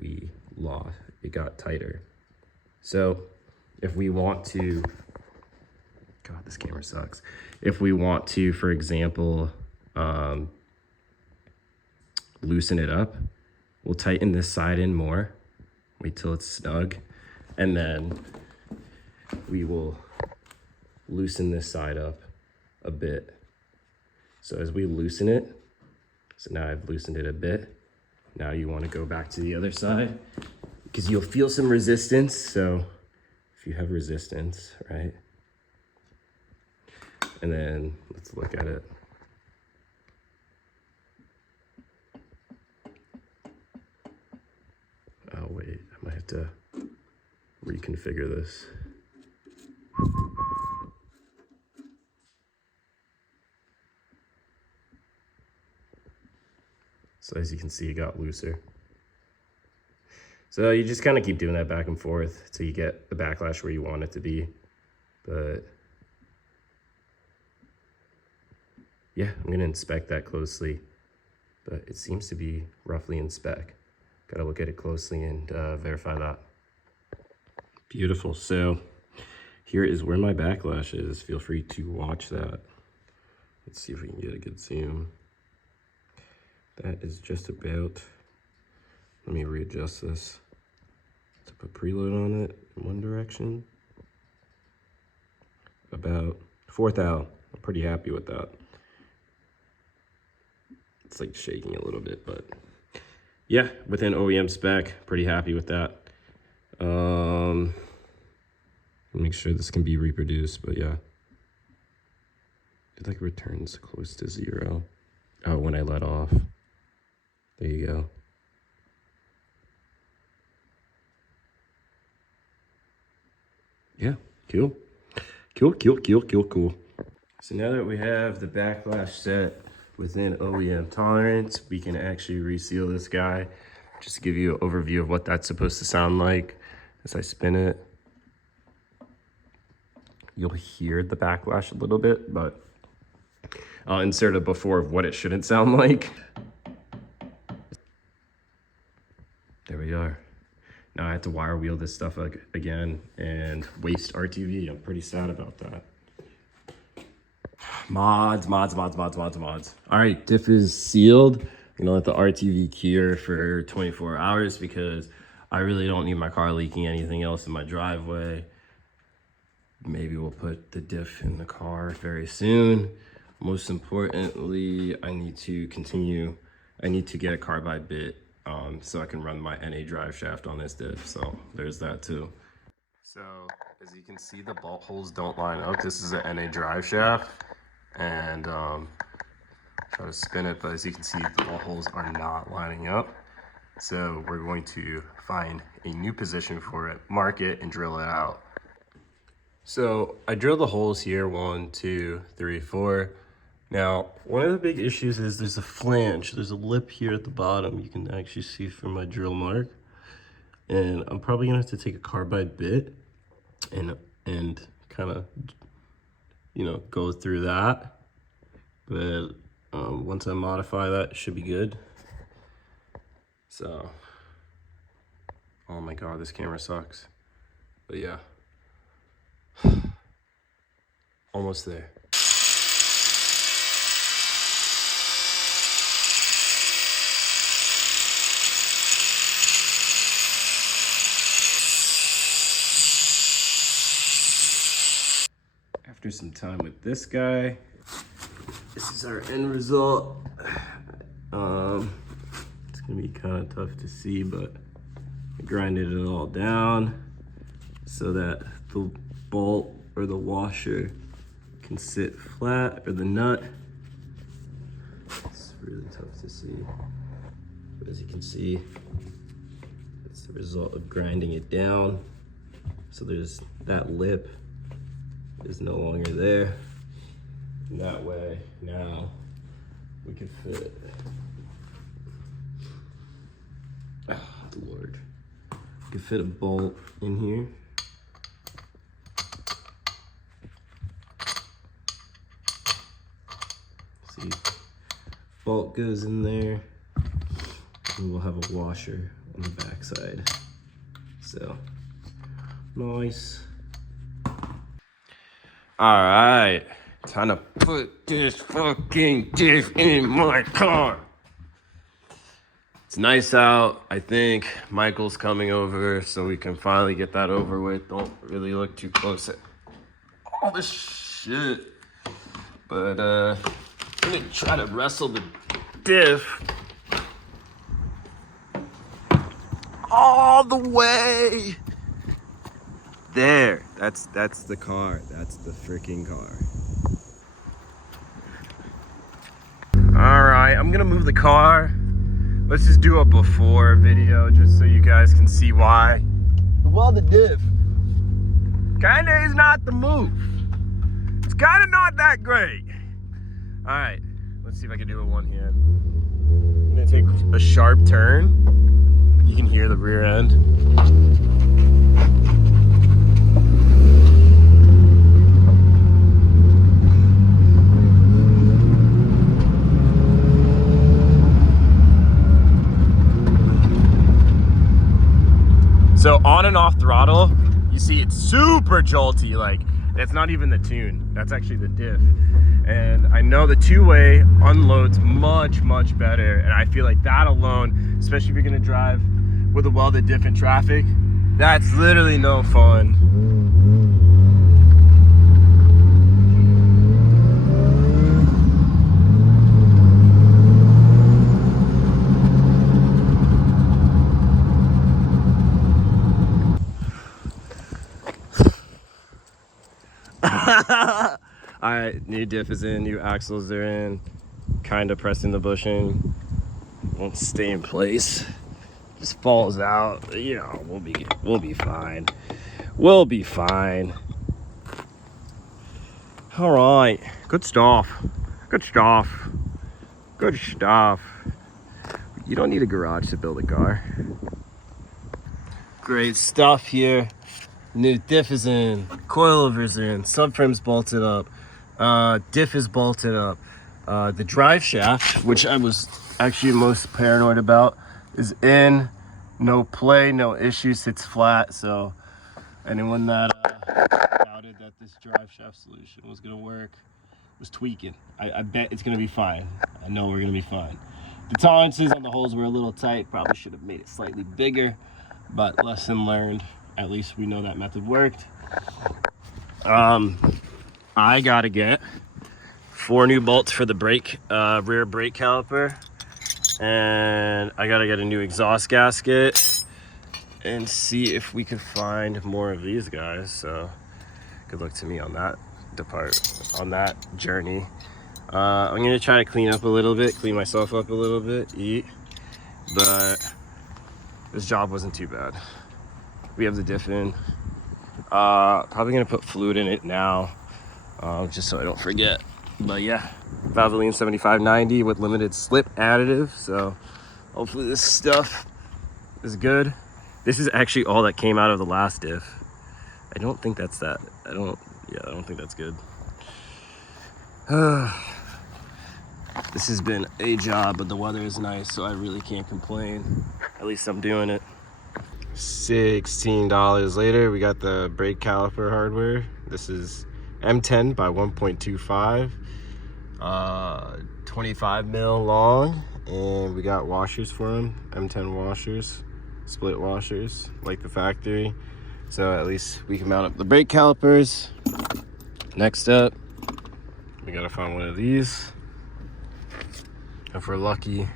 it got tighter. So if we want to God, this camera sucks. If we want to, for example, loosen it up, we'll tighten this side in more, wait till it's snug, and then we will loosen this side up a bit. So as we loosen it, so now I've loosened it a bit. Now you want to go back to the other side because you'll feel some resistance. So if you have resistance, right? And then let's look at it. Oh wait, I might have to reconfigure this. So as you can see, it got looser. So you just kind of keep doing that back and forth until you get the backlash where you want it to be. But yeah, I'm gonna inspect that closely, but it seems to be roughly in spec. Gotta look at it closely and verify that. Beautiful, so here is where my backlash is. Feel free to watch that. Let's see if we can get a good zoom. That is just about, let me readjust this to put preload on it in one direction. About 4 thou. I'm pretty happy with that. It's like shaking a little bit, but yeah, within OEM spec, pretty happy with that. Make sure this can be reproduced, but yeah. It like returns close to 0. Oh, when I let off. There you go. Yeah, cool. Cool. So now that we have the backlash set within OEM tolerance, we can actually reseal this guy. Just to give you an overview of what that's supposed to sound like as I spin it. You'll hear the backlash a little bit, but I'll insert a before of what it shouldn't sound like. There we are. Now I have to wire wheel this stuff again and waste RTV. I'm pretty sad about that. Mods. All right, diff is sealed. I'm gonna let the RTV cure for 24 hours because I really don't need my car leaking anything else in my driveway. Maybe we'll put the diff in the car very soon. Most importantly, I need to get a carbide bit so I can run my NA drive shaft on this diff. So there's that too. So as you can see, the bolt holes don't line up. This is an NA drive shaft, and try to spin it, but as you can see, the bolt holes are not lining up. So we're going to find a new position for it, mark it, and drill it out. So I drilled the holes here, 1, 2, 3, 4. Now, one of the big issues is there's a flange. There's a lip here at the bottom. You can actually see from my drill mark. And I'm probably gonna have to take a carbide bit and kind of, you know, go through that. But once I modify that, it should be good. So, oh my God, this camera sucks. But yeah. Almost there. After some time with this guy, this is our end result. It's gonna be kind of tough to see, but I grinded it all down so that the bolt or the washer can sit flat, or the nut. It's really tough to see, but as you can see, it's the result of grinding it down. So there's that lip is no longer there. And that way, now we can fit, oh Lord, we can fit a bolt in here. See, bolt goes in there, and we'll have a washer on the back side. So, nice. All right, time to put this fucking diff in my car. It's nice out. I think Michael's coming over, so we can finally get that over with. Don't really look too close at all this shit. But I'm gonna try to wrestle the diff all the way there. That's the car. That's the freaking car. All right, I'm gonna move the car. Let's just do a before video just so you guys can see why. Well, the diff kinda is not the move. It's kinda not that great. All right, let's see if I can do it one hand. I'm gonna take a sharp turn. You can hear the rear end. So on and off throttle, you see it's super jolty, like that's not even the tune, that's actually the diff. And I know the two-way unloads much, much better. And I feel like that alone, especially if you're gonna drive with a welded diff in traffic, that's literally no fun. All right, new diff is in, new axles are in, kind of pressing the bushing, won't stay in place, just falls out. You know, we'll be fine. We'll be fine. All right, good stuff. Good stuff. Good stuff. You don't need a garage to build a car. Great stuff here. New diff is in, coilovers are in, subframe's bolted up, diff is bolted up. The drive shaft, which I was actually most paranoid about, is in. No play, no issue, sits flat. So anyone that doubted that this drive shaft solution was gonna work was tweaking. I bet it's gonna be fine. I know we're gonna be fine. The tolerances on the holes were a little tight. Probably should have made it slightly bigger, but lesson learned. At least we know that method worked. I gotta get 4 new bolts for the brake, rear brake caliper, and I gotta get a new exhaust gasket and see if we could find more of these guys. So good luck to me on that journey. I'm gonna try to clean up a little bit, clean myself up a little bit, eat, but this job wasn't too bad. We have the diff in. Probably gonna put fluid in it now, just so I don't forget. But yeah, Valvoline 7590 with limited slip additive. So hopefully this stuff is good. This is actually all that came out of the last diff. I don't think that's that. I don't think that's good. This has been a job, but the weather is nice, so I really can't complain. At least I'm doing it. $16 later, we got the brake caliper hardware. This is M10 by 1.25, 25 mil long, and we got washers for them, M10 washers, split washers like the factory. So at least we can mount up the brake calipers. Next up, we gotta find one of these. If we're lucky,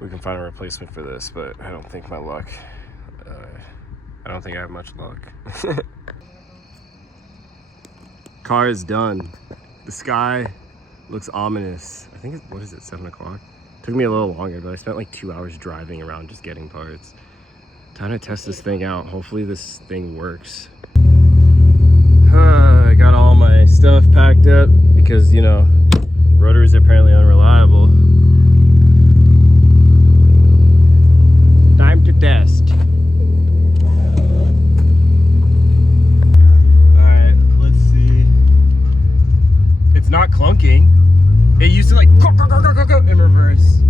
we can find a replacement for this, but I don't think I don't think I have much luck. Car is done. The sky looks ominous. I think it's, what is it, 7 o'clock? Took me a little longer, but I spent like 2 hours driving around just getting parts. Time to test this thing out. Hopefully this thing works. I got all my stuff packed up because, you know, rotors are apparently unreliable. Time to test. Alright, let's see. It's not clunking. It used to like in reverse.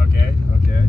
Okay, okay.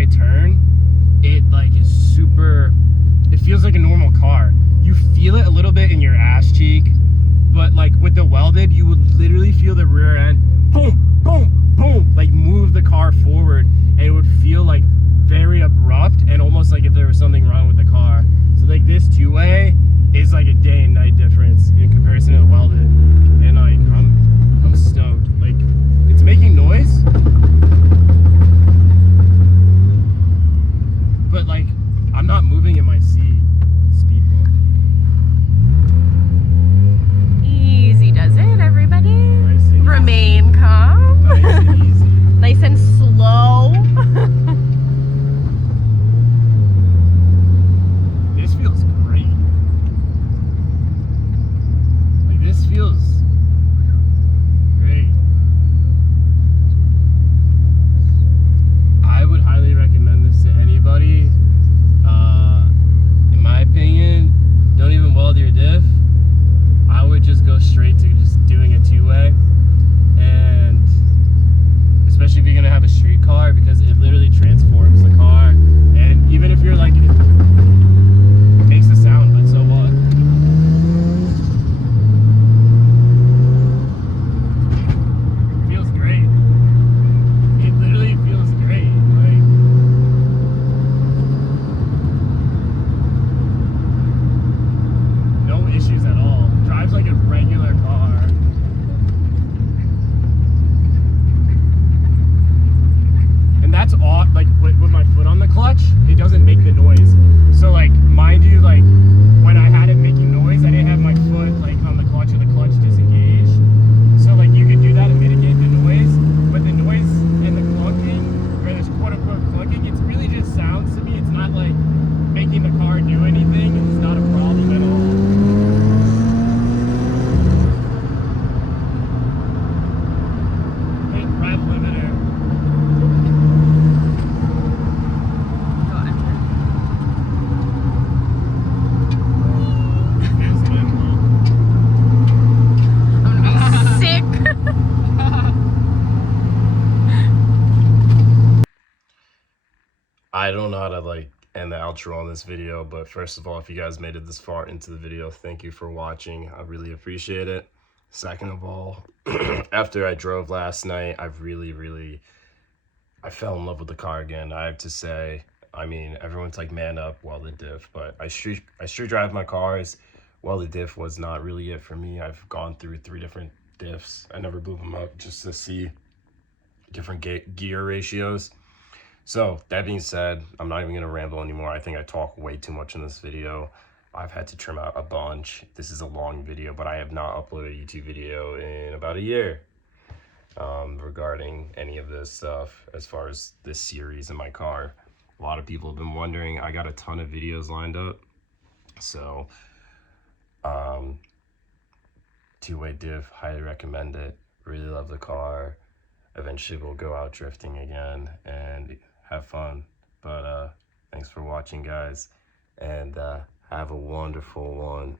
right turn, it like is super, it feels like a normal car. You feel it a little bit in your ass cheek, but like with the welded, you would literally feel the rear end, boom, boom, boom, like move the car forward, and it would feel like very abrupt and almost like if there was something wrong with the car. So like this two-way is like a day and night difference in comparison to the welded, and like I'm stoked. Like it's making noise, but like I'm not moving in my seat. Speed bump. Easy does it, everybody. Nice and Remain calm. Nice and easy. Nice and slow. This feels great. Like this feels great. I would highly recommend this to anybody. In my opinion, don't even weld your diff. I would just go straight to just doing a two-way, and especially if you're gonna have a street car, because it literally transforms the car. And even if you're like, it makes a sound, but so what? It feels great. It literally feels great. Like, no issues at all. Drives like a regular car. And that's all, like with my foot on the clutch, it doesn't make the noise. So like, mind you, like when I had it making noise, I didn't have my foot like on the clutch and the clutch disengaged. So like you can do that to mitigate the noise, but the noise and the clunking, or this quote unquote clunking, it's really just sounds to me. It's not like making the car do anything. It's not a problem at all. Hit rev limiter. Go enter. Feels mental. I'm gonna be sick. I don't know how to like end the outro on this video, but first of all, if you guys made it this far into the video, thank you for watching. I really appreciate it. Second of all, after I drove last night, I fell in love with the car again. I have to say, I mean, everyone's like, man up, welded diff, but I street drive my cars. Welded diff was not really it for me. I've gone through 3 different diffs. I never blew them up just to see different gear ratios. So that being said, I'm not even gonna ramble anymore. I think I talk way too much in this video. I've had to trim out a bunch. This is a long video, but I have not uploaded a YouTube video in about a year regarding any of this stuff as far as this series in my car. A lot of people have been wondering. I got a ton of videos lined up. So two-way diff, highly recommend it. Really love the car. Eventually we'll go out drifting again and have fun. But thanks for watching, guys, and have a wonderful one.